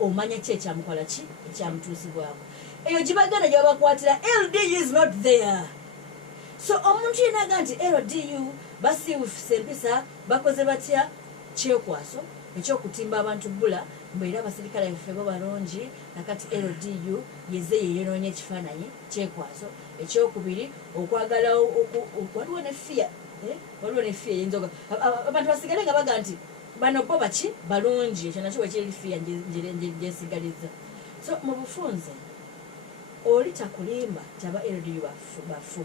omanya kye kyamukola ki ekyamutuusibwako eyo gibagana gyabakwatira LDU is not there. So omuntu yenaga nti LDU basiiwufisa empisa bakoze batya kyekwaso ekyokutimba abantu bbula mbeera abasirikale baffe bo balungi nakati LDU yeze yeyonoonye ekifaananyi kyekwaso. Ekyokubiri okwagala waliwo ne fiya eyinza abantu basigale nga baga nti bano bo baki balungi ekyo nakyo wekiri fiya gyesigaliza. So mu bufunze oli takulimba nti aba LDU bafu.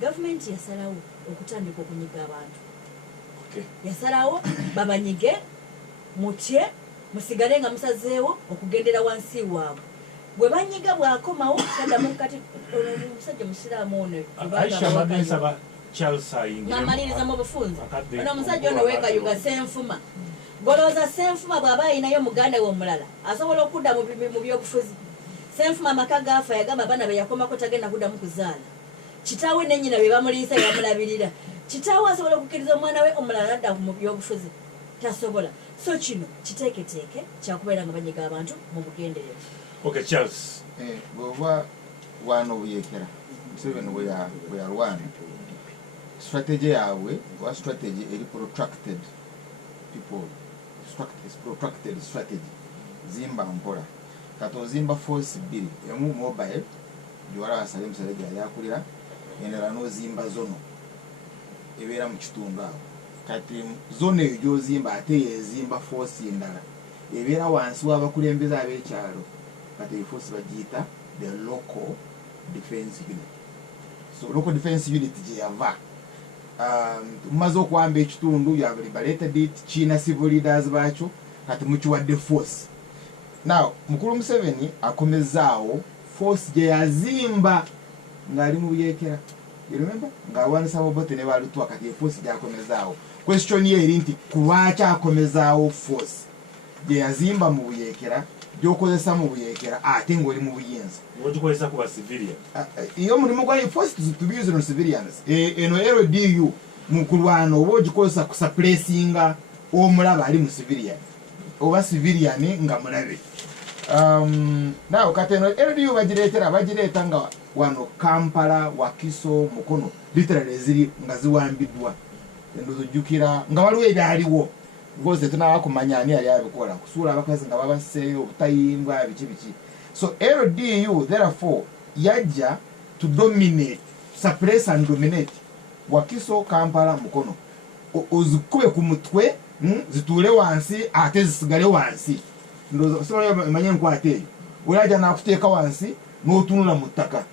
Gavumenti yasalawo okutandika okunyiga abantu. Yasalawo babanyige mutye musigale nga musazeewo okugendera wansi waabwe. Bwe banyiga bwakomawo kaddamu kati omusajja musiraamu ono namaliriza mu bufunze ono omusajja ono weekayuga Ssenfuma. Golooza Ssenfuma bw'aba ayinayo muganda we omulala asobola okudda mu byobufuzi. Ssenfuma amaka gaafa yagamba abaana be yakomako tagenda kuddamu kuzaala. Kitaawe ne nnyina be bamuliisa bamulabirira. Kitaawe asobola okukkiriza omwana we omulala adda mu byobufuzi tasobola. So kino kiteeketeeke kyakubeera nga banyiga abantu mu bugenderevu. Okay, Charles. Bw'oba wano buyekera Museveni bwe yalwana strategy yaabwe wa strategy eri protracted people protracted strategy zimba mpola kati ozimba force bbiri emu mobile gyewala asale Muserege yali akulira endala n'ozimba zono ebeera mu kitundu awo kati zono eyo gy'ozimba ate yezimba force endala ebeera wansi w'abakulembeze ab'ekyalo kati force bagiyita the local defense unit. So local defense unit gye yava mumaze okwamba ekitundu you have liberated it China civil leaders baakyo kati mukiwadde force. Now mukulu Museveni akomezaawo force gye yazimba ng'ali mu buyekera. You remember? Ng'awanisa Obote ne Balutwa kati force gy'akomezaawo. Question ye eri nti kulwaki akomezaawo force gye yazimba mu buyekera gyokozesa mu buyekera ate ng'oli mu buyinza. Ogikozesa ku civilian. Iyo mulimu gwa force to be used on civilians. Eno LDU mu kulwana oba ogikozesa ku suppressinga omulaba ali mu civilian oba civilian nga mulabe. Now kati eno LDU bagireeta nga wano Kampala, Wakiso, Mukono literally ziri nga ziwambiddwa. Endozojjukira nga waliwo ebyaliwo because tunabakumanya ani yali abikola kusuula abakazi nga babaseeyo obutayimbwa biki. So LDU therefore yajja to dominate, suppress and dominate Wakiso, Kampala, Mukono. Ozikube ku mutwe zituule wansi ate zisigale wansi. Ndozo soya manye nkwate eyo. Olaja nakuteeka wansi n'otunula mu ttaka.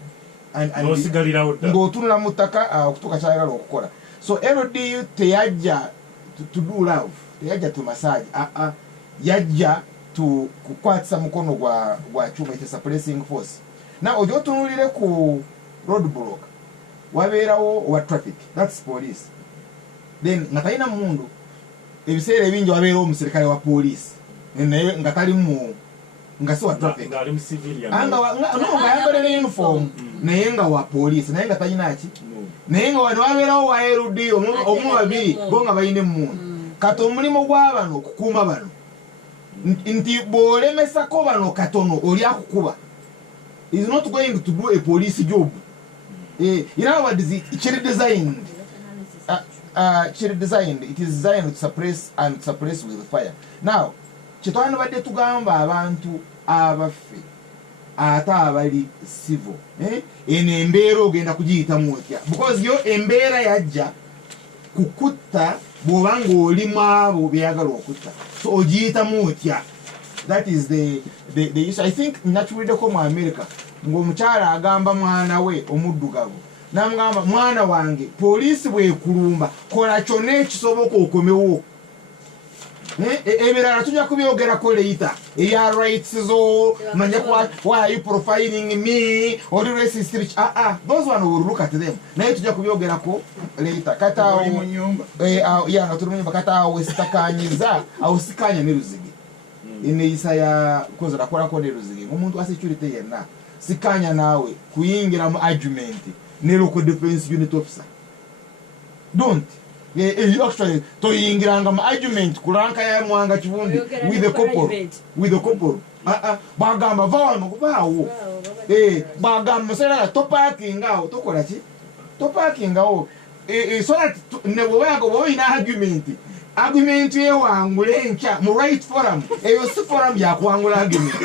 N'osigalirawo dda. Ng'otunula mu ttaka okutuuka kyayagala okukola. So LDU teyajja to do love. Yajja to massage yajja to kukwatisa mukono gwa chuma ite suppressing force. Na ojo tunulire ku roadblock wabeerawo wa traffic, that's police. Then ngatalina mundu ebiseera ebingi wabeerawo omusirikale wa police naye nga tali mu nga si wa traffic nga ali mu civilian nga yambalire uniform naye nga wa police naye nga talina ki naye nga wano wabeerawo wa LD omu babiri bo nga balina emmundu kati omulimu gw'abano okukuuma bano nti bw'olemesako bano katono oli akukuba is not going to do a police job. You know what is it? It's designed. It is designed to suppress and suppress with fire. Now, chitwana badde tugamba abantu abaffe ate abali civil eno embeera ogenda kugiyitamu otya because yo embeera yajja kukutta bw'oba ng'olimu abo byagala okutta so ogiyitamu otya. That is the issue. I think naturally mu America ng'omukyala agamba mwana we omuddugavu namugamba mwana wange poliisi bwekulumba kola kyonna ekisoboka okomewo. Ebirala tujja kubyogerako later eya rights zo manya why are you profiling me or racist rich those one will look at them naye tujja kubyogerako later kata ya tuli mu nyumba kata awo sitakanyiza awo sikanya ne Luzige ineisa ya koza nakola ko ne Luzige omuntu asecurity yenna sikanya nawe kuyingira mu argument ne local defense unit officer don't actually toyingiranga mu argument kulanka ya mwanga kivundi with the couple bagamba vano bawo bagamba musala to parking awo tokola ki to parking awo so that ne bwago boina argument ye wangule ncha mu right forum eyo si forum ya kuangula argument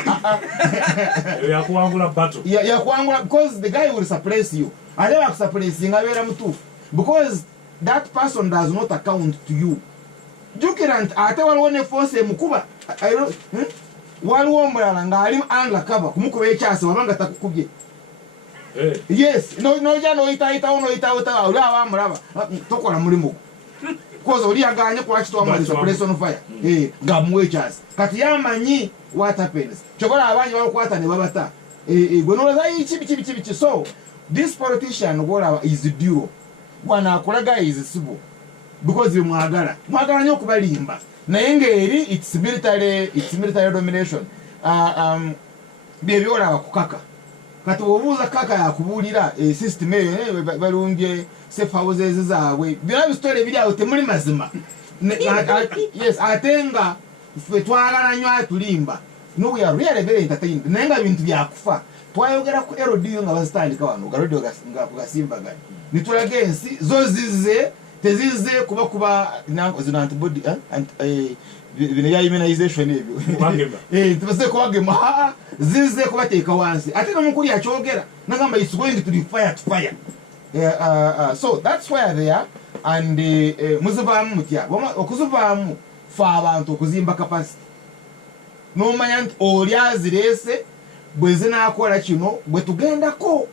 ya kuangula battle ya kuangula because the guy will suppress you alewa suppressing abera mutufu because that person does not account to you. Jukirant ate walone force mukuba waliwo mulala ngali undercover kumukuba ekyase wabanga takukubye. Yes, no jano ita oli awamulaba tokola mulimo. Because oli aganye kwa kitu amali suppression of fire. Gamuwe ekyase. Kati yamanyi what happens. Chokola abanyi bakwata ne babata. Gwonoza ichi. So this politician wala is due. Wana akolaga is sibo because mwagala nyo kubalimba naye ngeri it's military domination bebyola bakukaka kati obuuza kaka yakubulira system balunje safe houses zaabwe bya story bili awo temuli mazima yes atenga fwe twagala nyo atulimba no we are really very entertained nenga bintu byakufa twayogera ku LDU nga bazitandika wano garodio gasimba gani nitulage ensi zo zize tezize kuba zina antibody bine ya immunization ebyo tubase kubagema zize kubateeka wansi ate no mukuri yakyogera nagamba is going to be fire to fire so that's where they are and muzivamu mutya okuzivamu fa abantu okuzimba capacity no manya oli azirese bwezina akola kino bwe tugendako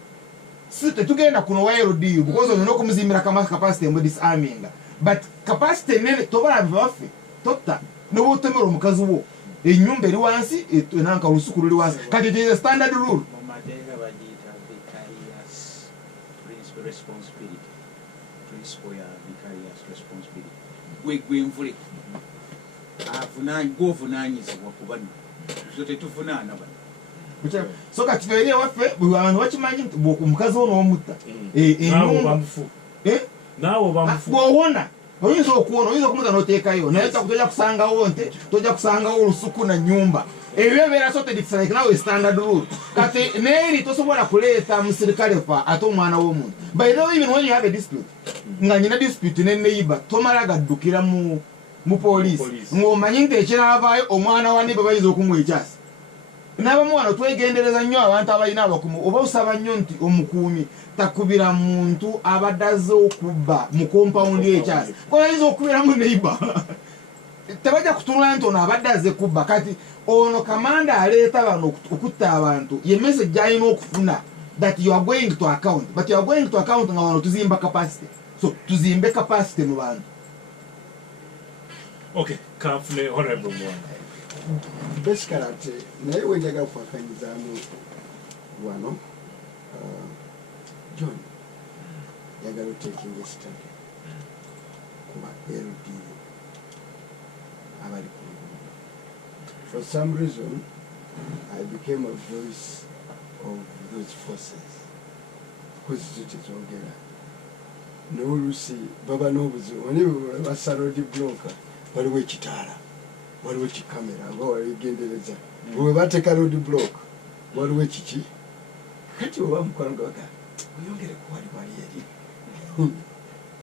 site tugenda kuno wa LDU because ono nokumuzimira kama capacity mu disarming but capacity nene tobala bivafe tota no botemero mukazi wo enyumba eri wansi nanka lusukuru eri wansi kati it is a standard rule Mamadega bagita vicarious responsibility principle ya vicarious responsibility gwe mvule govunanyizibwa kubano zote tufunana bano so kati fere wafe abantu bakimanyi omukazi ono omutta nawo bamufu bwowona oyinza okuwona oyinza okumuta noteekayo naye toja kusangawo nte toja kusangawo olusuku na nyumba ebyo beera so tedifferent nawe standard rule kati neeri tosobola kuleeta musirikale fa ate omwana w'omuntu by the way even when you have a dispute nga nyina dispute ne neighbor tomala gaddukira mu police ng'omanyi nti ekiraavaayo omwana wa neighbor bayinza okumuwa ekyasi n'abamwana twegendereza nnyo abantu abalina abakumu oba osaba nnyo nti omukuumi takubira muntu abaddaze okubba mu compound y'ekyasi bayinza okubiramu neighbor tebajja kutunula nti ono abaddaze kubba kati ono kamanda aleeta bano okutta abantu ye message alina okufuna that you are going to account but you are going to account nga wano tuzimba capacity so tuzimbe capacity mu bantu. Okay, kafune honorable Mwanga. Basically, naye wenjaga kufakanyizamu wano John yagala taking a stand kuba LDU abali for some reason I became a voice of those forces because it is ogera n'olusi baba n'obuzibu wani basarodi bloka waliwo ekitaala waliwo ekikamera nga waligendereza bwe bateeka road block waliwo ekiki kati oba mukwano gaga oyongere kuwali wali eri